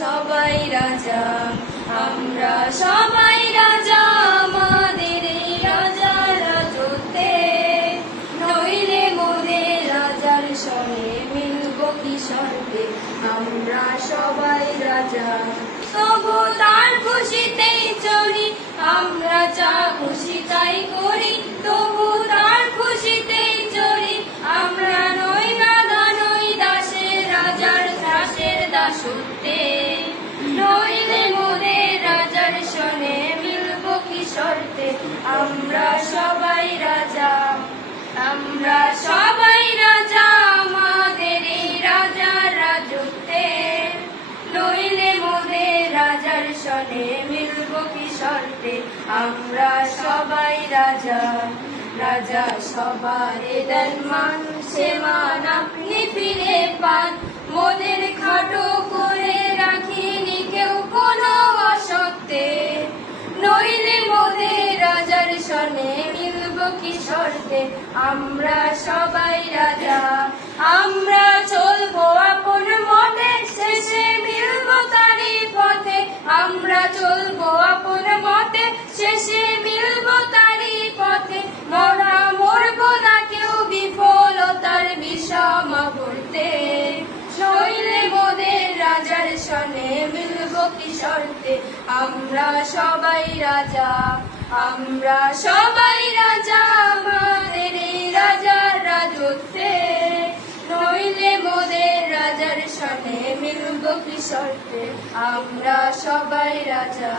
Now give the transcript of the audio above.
সবাই রাজা, আমরা সবাই রাজা, আমাদের এই রাজার রাজত্বে, নইলে মোদের রাজার সঙ্গে মিলব কি শর্তে, আমরা সবাই রাজা। তবু তার খুশিতেই চলি, আমরা যা খুশি তাই করি, তবু তার খুশিতেই চলি, আমরা নই নাদা নই দাসের, রাজার দাসের দাসত্বে, নইলে মোদের রাজার সনে মিলব কি শর্তে, আমরা সবাই রাজা, আমরা সবাই রাজা, আমাদের এই রাজার রাজত্বে, নইলে মোদের রাজার সনে মিলব কি শর্তে, আমরা সবাই রাজা। রাজা সবারে দেন মান, সে মান আপনি ফিরে পান, মোদের খাটো করে রাখিনি কেউ কোনো অসত্যে, নইলে মোদের রাজার সনে মিলব কি শর্তে, আমরা সবাই রাজা। আমরা চলবো আপন মতে, শেষে মিলব তারই পথে, আমরা চলবো আপন মতে, শেষে মিলব তারই পথে, মরা মরব না কেউ বিফলতার বিষম করতে, নইলে মোদের রাজার সনে মিলব কি শর্তে, আমরা সবাই রাজা, আমরা সবাই রাজা, আমাদের এই রাজার রাজত্বে, নইলে মোদের রাজার সনে মিলব কি শর্তে, আমরা সবাই রাজা।